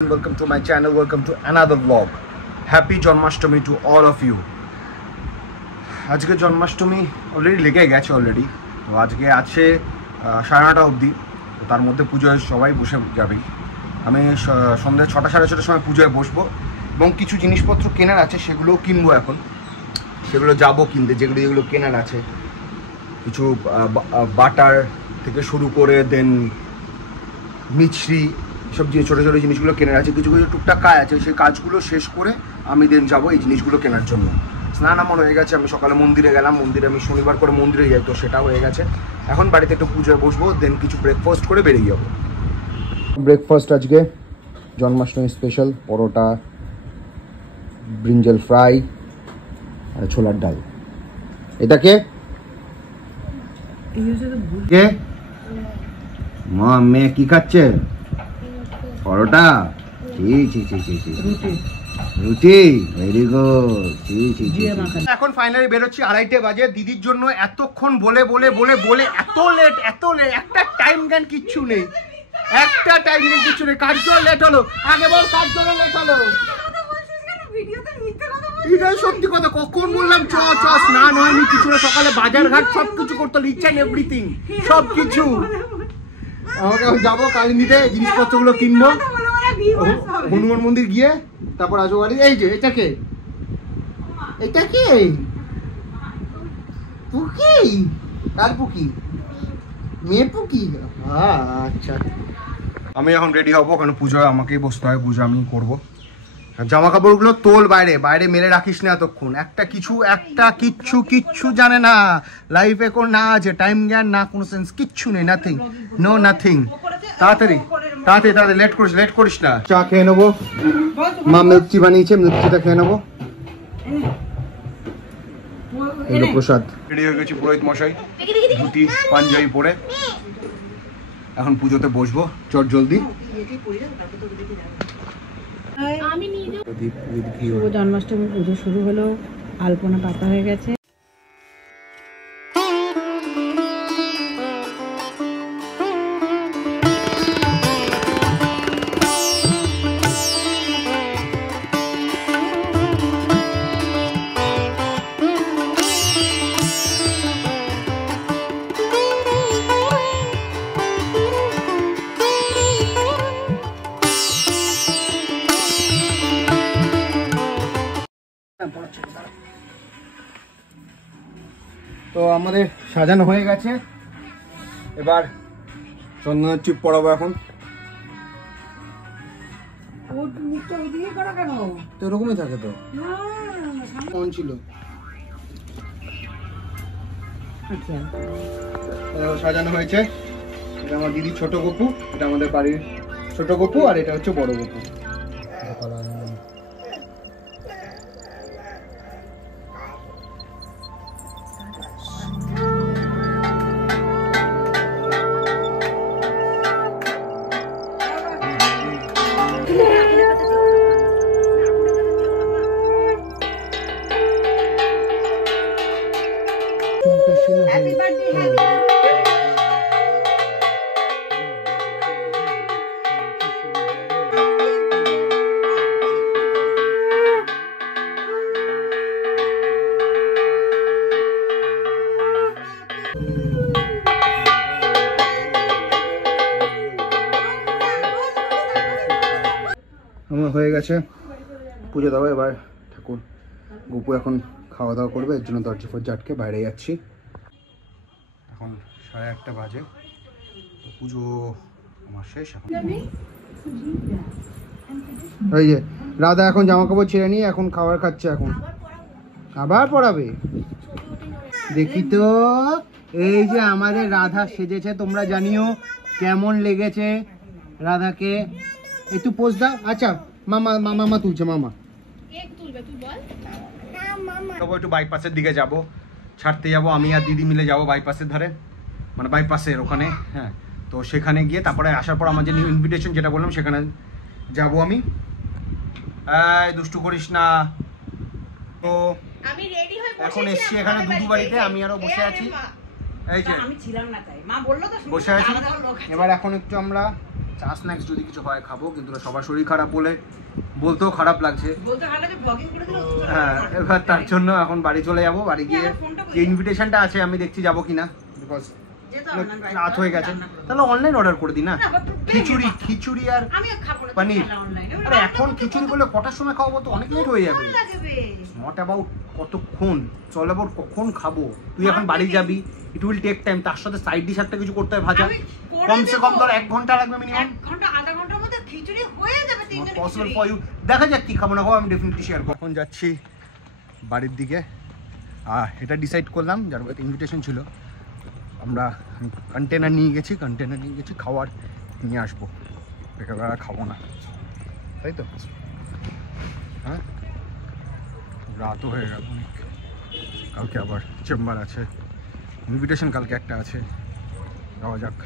Welcome to my channel, welcome to another vlog. Happy Janmashtami to all of you. আজকে Janmashtami already লেগে গেছে already. তো আজকে আছে 9:30 অবধি। তো তার মধ্যে পুজোয় সবাই বসে যাবে। আমি সন্ধ্যে 6টা 6:30 সময় পুজোয় বসবো এবং কিছু জিনিসপত্র কেনার আছে সেগুলো কিনবো এখন। সেগুলো যাবো কিনতে, যেগুলো কেনার আছে। কিছু বাটার থেকে শুরু করে দেন মিছরি সব যে ছোটো ছোটো জিনিসগুলো কেনার আছে, কিছু কিছু টুকটাক কাজ আছে। সেই কাজগুলো শেষ করে আমি দেন যাবো এই জিনিসগুলো কেনার জন্য। স্নান আমার হয়ে গেছে, আমি সকালে মন্দিরে গেলাম, আমি শনিবার করে মন্দিরে যাই, তো সেটা হয়ে গেছে। এখন বাড়িতে একটু পুজোয় বসবো, দেন কিছু ব্রেকফাস্ট করে বেরিয়ে যাবো। ব্রেকফাস্ট আজকে জন্মাষ্টমী স্পেশাল পরোটা, ব্রিঞ্জাল ফ্রাই আর ছোলার ডাল। এটা কে মা মেয়ে কি খাচ্ছে? পরোটা, রুটি, ভেরি গুড। এখন ফাইনালি বেরোচ্ছি, 2:30 বাজে। দিদির জন্য এতক্ষণ বলে এত লেট একটা টাইম জ্ঞান কিচ্ছু নেই, কার জন্য লেট হলো? আগে বল কার জন্য লেট হলো? এটাই সত্যি কথা। কখন বললাম চ স্নান হয়নি, কিছু না, সকালে বাজার ঘাট সবকিছু করতে হলো, ইচ্ছা নেই এভরিথিং সবকিছু। আমাকে যাবো কাজ নিতে, জিনিসপত্রগুলো কিনবো হনুমান মন্দির গিয়ে, তারপর আসবো বাড়ি। এই যে এটা কে পুকি? কার পুকি? মেয়ে পুকি? আচ্ছা, আমি এখন রেডি হবো, কারণ পুজো আমাকেই বসতে হয়, পুজো আমি করবো। জামা কাপড়গুলো তোল, বাইরে মেলে রাখিস না এতক্ষণ। একটা কিচ্ছু জানে না লাইফে, কোন না আছে টাইম জ্ঞান, না কোনো সেন্স, কিচ্ছু নেই, নাথিং, নো নাথিং। তাড়াতাড়ি লেট করিস না। চা খেয়ে নেবো, মা মিল্ক টি বানিয়েছে, মিল্ক টিটা খেয়ে নেবো। এলো প্রসাদ। রেডি হয়ে গেছি পুরোহিত মশাই, ধুতি পাঞ্জাবি পরে এখন পুজোতে বসবো। চট জলদি। জন্মাষ্টমী পুজো শুরু হলো, আলপনা পাতা হয়ে গেছে। তো আমাদের সাজানো হয়ে গেছে, এবার চন্দনের টিপ পরাবো। এখন তো এরকমই থাকে, তো কোন ছিল সাজানো হয়েছে। এটা আমার দিদির ছোট গপু, এটা আমাদের বাড়ির ছোট গপু, আর এটা হচ্ছে বড় গপু। আমার হয়ে গেছে পুজো দেবো। এবার ঠাকুর গপু এখন খাওয়া দাওয়া করবে, এর জন্য দরজা ফরজা আটকে বাইরে যাচ্ছি। এখন 8:30 বাজে, তো পুজো আমার শেষ। এখন ওই যে রাধা এখন জামা কাপড় ছেড়ে নিয়ে এখন খাবার খাচ্ছে, এখন আবার পড়াবে। দেখি তো, এই যে আমাদের রাধা সেজেছে, তোমরা জানিও কেমন লেগেছে রাধাকে। একটু পোজ দাও। আচ্ছা মামা তুলছে, মামা একটু বাইপাসের দিকে যাব, ছাড়তে যাব, আমি আর দিদি মিলে যাব বাইপাসের ধারে, মানে বাইপাসের ওখানে। হ্যাঁ, তো সেখানে গিয়ে তারপরে আসার পর আমার যে ইনভিটেশন যেটা বললাম সেখানে যাব আমি। এই দুষ্টু করিস না। তো আমি রেডি হয়ে এখন এসছি এখানে দুদু বাড়িতে, আমি আরো বসে আছি। এই যে আমি ছিলাম না, তাই মা বললো তো বসে আছি। এবার এখন একটু আমরা চা স্ন্যাক্স যদি কিছু হয় খাবো, কিন্তু সবার শরীর খারাপ বলে বলতেও খারাপ লাগছে। হ্যাঁ, এবার তার জন্য এখন বাড়ি চলে যাবো। বাড়ি গিয়ে যে ইনভিটেশনটা আছে আমি দেখছি যাবো কিনা, বিকজ রাত হয়ে গেছে। তাহলে অনলাইন অর্ডার করে দিই না, খিচুড়ি আর পনির। আরে এখন খিচুড়ি বলে কটার সময় খাওয়াবো? তো অনেক লেট হয়ে যাবে। নট অ্যাবাউট কতক্ষণ, চল অ্যাবাউট কখন খাবো। তুই এখন বাড়ি যাবি, ইট উইল টেক টাইম। তার সাথে সাইড ডিশ একটা কিছু করতে হবে, ভাজা। কমসে কম ধর 1 ঘন্টা লাগবে মিনিমাম। Possible for you. দেখা যাক কি খাবো না খাবো, আমি ডেফিনেটলি শেয়ার করব। এখন যাচ্ছি বাড়ির দিকে। এটা ডিসাইড করলাম, যার ইনভিটেশন ছিল, আমরা কন্টেনার নিয়ে গেছি খাওয়ার নিয়ে আসবো। বেকারবেলা খাবো না, তাই তো? হ্যাঁ, রাতও হয়ে গেল অনেক। কালকে আবার চেম্বার আছে, ইনভিটেশন কালকে একটা আছে, যাওয়া যাক।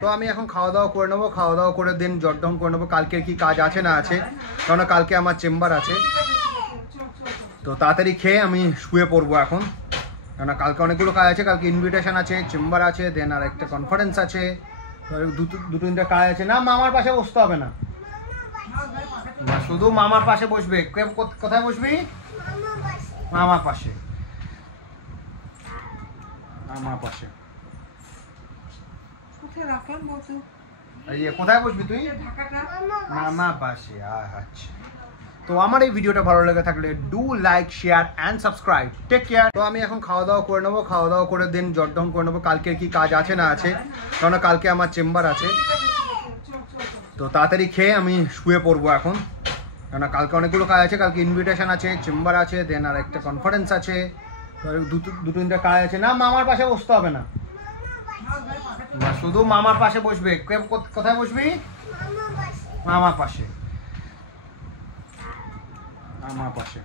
তো আমি এখন খাওয়া দাওয়া করে নেবো, খাওয়া দাওয়া করে দিন জট ডাউন করে নেবো কালকের কি কাজ আছে না আছে, কারণ কালকে আমার চেম্বার আছে। তো তাড়াতাড়ি খেয়ে আমি শুয়ে পড়বো এখন, কারণ কালকে অনেকগুলো কাজ আছে। কালকে ইনভিটেশন আছে, চেম্বার আছে, দেন আর একটা কনফারেন্স আছে, দুটো তিনটা কাজ আছে। না, মামার পাশে বসতে হবে না, শুধু মামার পাশে বসবে। কোথায় বসবি? মামার পাশে, মামার পাশে। কোথায় বসবি তুই? মামার পাশে। আচ্ছা, তো আমার এই ভিডিওটা ভালো লেগে থাকলে do like, share and subscribe. Take care. তো আমি এখন খাওয়া দাওয়া করে নেবো, খাওয়া দাওয়া করে দিন জট ডাউন করে নেবো কালকের কি কাজ আছে না আছে, কারণ কালকে আমার চেম্বার আছে। তো তাড়াতাড়ি খেয়ে আমি শুয়ে পড়বো এখন, কারণ কালকে অনেকগুলো কাজ আছে। কালকে ইনভিটেশন আছে, চেম্বার আছে, দেন আর একটা কনফারেন্স আছে, দুটো তিনটা কাজ আছে। না, মামার পাশে বসতে হবে না, শুধু মামার পাশে বসবে। কোথায় বসবি? মামার পাশে, মামার পাশে।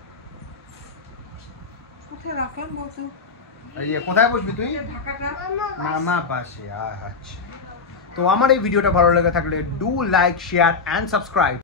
কোথায় বসবি তুই? মামার পাশে। আচ্ছা, তো আমার এই ভিডিওটা ভালো লেগে থাকলে do like, share and subscribe.